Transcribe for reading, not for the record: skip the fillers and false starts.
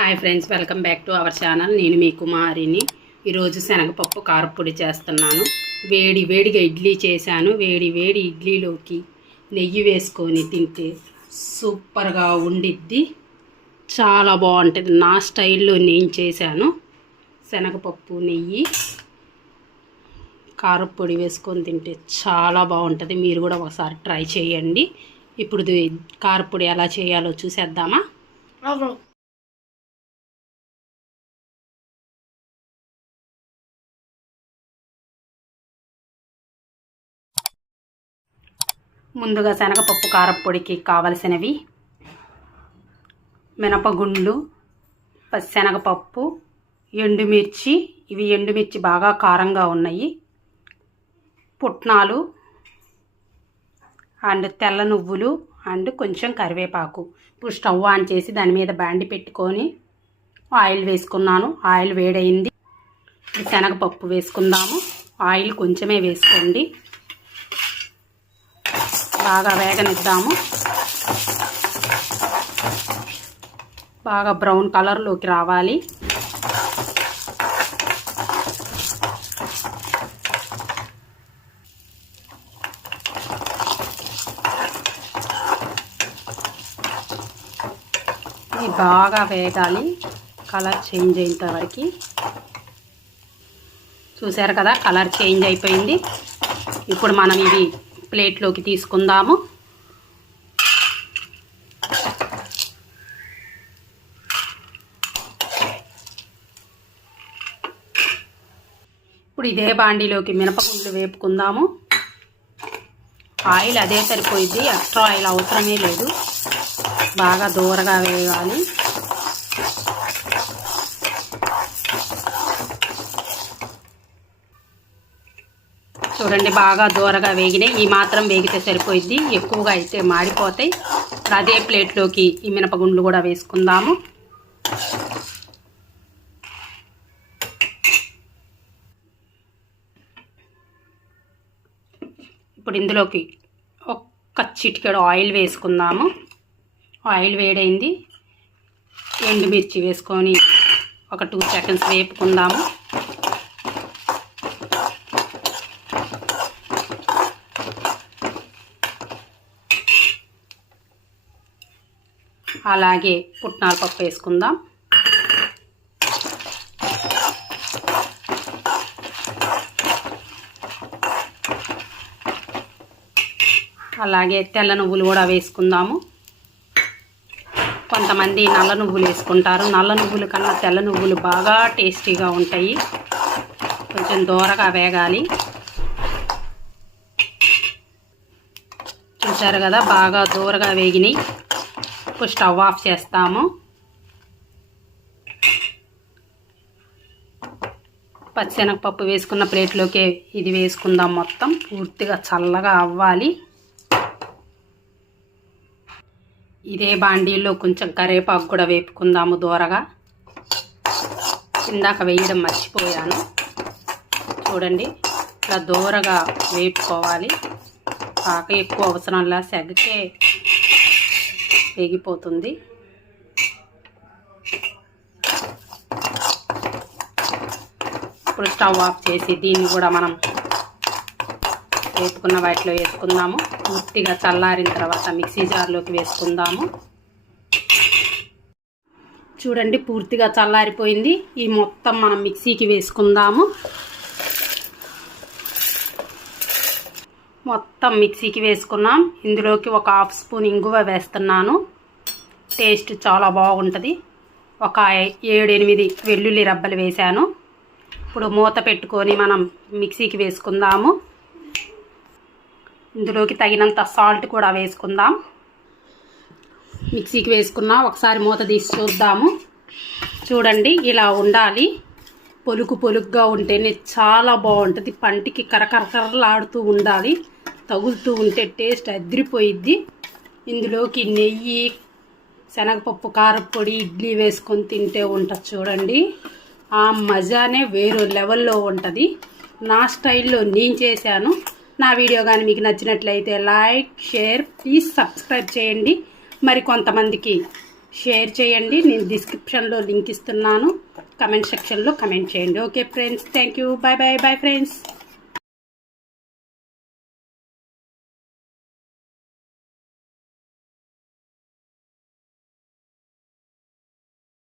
Hi friends, welcome back to our channel. నేను మీ కుమారిని. ఈరోజు శనగపప్పు కారపొడి చేస్తున్నాను. వేడిగా ఇడ్లీ చేశాను. వేడి ఇడ్లీలోకి నెయ్యి వేసుకొని తింటే సూపర్గా ఉండిద్ది. చాలా బాగుంటుంది. నా స్టైల్లో నేను చేశాను. శనగపప్పు నెయ్యి కారపొడి వేసుకొని తింటే చాలా బాగుంటుంది. మీరు కూడా ఒకసారి ట్రై చేయండి. ఇప్పుడు కారపొడి ఎలా చేయాలో చూసేద్దామా? ముందుగా శనగపప్పు కారపొడికి కావలసినవి: మినపగుండ్లు, పచ్చెనగపప్పు, ఎండుమిర్చి. ఇవి ఎండుమిర్చి బాగా కారంగా ఉన్నాయి. పుట్నాలు అండ్ తెల్ల నువ్వులు అండ్ కొంచెం కరివేపాకు. ఇప్పుడు స్టవ్ ఆన్ చేసి దాని మీద బాండి పెట్టుకొని ఆయిల్ వేసుకున్నాను. ఆయిల్ వేడైంది. శనగపప్పు వేసుకుందాము. ఆయిల్ కొంచెమే వేసుకోండి. బాగా వేగనిద్దాము. బాగా బ్రౌన్ కలర్లోకి రావాలి. ఇది బాగా వేగాలి. కలర్ చేంజ్ అయ్యేంత వరకు. చూసారు కదా, కలర్ చేంజ్ అయిపోయింది. ఇప్పుడు మనం ఇది ప్లేట్లోకి తీసుకుందాము. ఇప్పుడు ఇదే బాండీలోకి మినపగుండ్లు వేపుకుందాము. ఆయిల్ అదే సరిపోయింది, ఎక్స్ట్రా ఆయిల్ అవసరమే లేదు. బాగా దూరగా వేగాలి. చూడండి, బాగా దూరగా వేగినాయి. ఈ మాత్రం వేగితే సరిపోయిద్ది. ఎక్కువగా అయితే మాడిపోతాయి. అదే ప్లేట్లోకి ఈ మినపగుండ్లు కూడా వేసుకుందాము. ఇప్పుడు ఇందులోకి ఒక్క చిటికెడు ఆయిల్ వేసుకుందాము. ఆయిల్ వేడైంది. ఎండుమిర్చి వేసుకొని ఒక 2 సెకండ్స్ వేపుకుందాము. అలాగే పుట్నాల పప్పు వేసుకుందాం. అలాగే తెల్ల నువ్వులు కూడా వేసుకుందాము. కొంతమంది నల్ల నువ్వులు వేసుకుంటారు. నల్ల నువ్వుల కన్నా తెల్ల నువ్వులు బాగా టేస్టీగా ఉంటాయి. కొంచెం దూరగా వేగాలి. చూసారు కదా, బాగా దూరగా వేగినాయి. ఇప్పుడు స్టవ్ ఆఫ్ చేస్తాము. పచ్చెనగపప్పు వేసుకున్న ప్లేట్లోకి ఇది వేసుకుందాం. మొత్తం పూర్తిగా చల్లగా అవ్వాలి. ఇదే బాండీలో కొంచెం కరివేపాకు కూడా వేపుకుందాము దూరగా. ఇందాక వేయడం మర్చిపోయాను. చూడండి, ఇలా దూరగా వేపుకోవాలి. పాక ఎక్కువ అవసరంలా, సెగకే వేగిపోతుంది. ఇప్పుడు స్టవ్ ఆఫ్ చేసి దీన్ని కూడా మనం వేపుకున్న వాటిలో వేసుకుందాము. పూర్తిగా చల్లారిన తర్వాత మిక్సీ జార్లోకి వేసుకుందాము. చూడండి, పూర్తిగా చల్లారిపోయింది. ఈ మొత్తం మనం మిక్సీకి వేసుకుందాము. మొత్తం మిక్సీకి వేసుకున్నాం. ఇందులోకి ఒక 1/2 స్పూన్ ఇంగువ వేస్తున్నాను. టేస్ట్ చాలా బాగుంటుంది. ఒక 7-8 వెల్లుల్లి రబ్బలు వేశాను. ఇప్పుడు మూత పెట్టుకొని మనం మిక్సీకి వేసుకుందాము. ఇందులోకి తగినంత సాల్ట్ కూడా వేసుకుందాం. మిక్సీకి వేసుకున్నా. ఒకసారి మూత తీసి చూద్దాము. చూడండి, ఇలా ఉండాలి. పొలుగ్గా ఉంటేనే చాలా బాగుంటుంది. పంటికి కరకరలాడుతూ ఉండాలి. తగులుతూ ఉంటే టేస్ట్ అదిరిపోయిద్ది. ఇందులోకి నెయ్యి, శనగపప్పు కారపొడి, ఇడ్లీ వేసుకొని తింటే ఉంటుంది. చూడండి, ఆ మజానే వేరే లెవెల్లో ఉంటుంది. నా స్టైల్లో నేను చేశాను. నా వీడియో కానీ మీకు నచ్చినట్లయితే లైక్, షేర్, ప్లీజ్ సబ్స్క్రైబ్ చేయండి. మరి కొంతమందికి షేర్ చేయండి. నేను డిస్క్రిప్షన్లో లింక్ ఇస్తున్నాను. కమెంట్ సెక్షన్లో కమెంట్ చేయండి. Okay friends, thank you. Bye bye bye friends.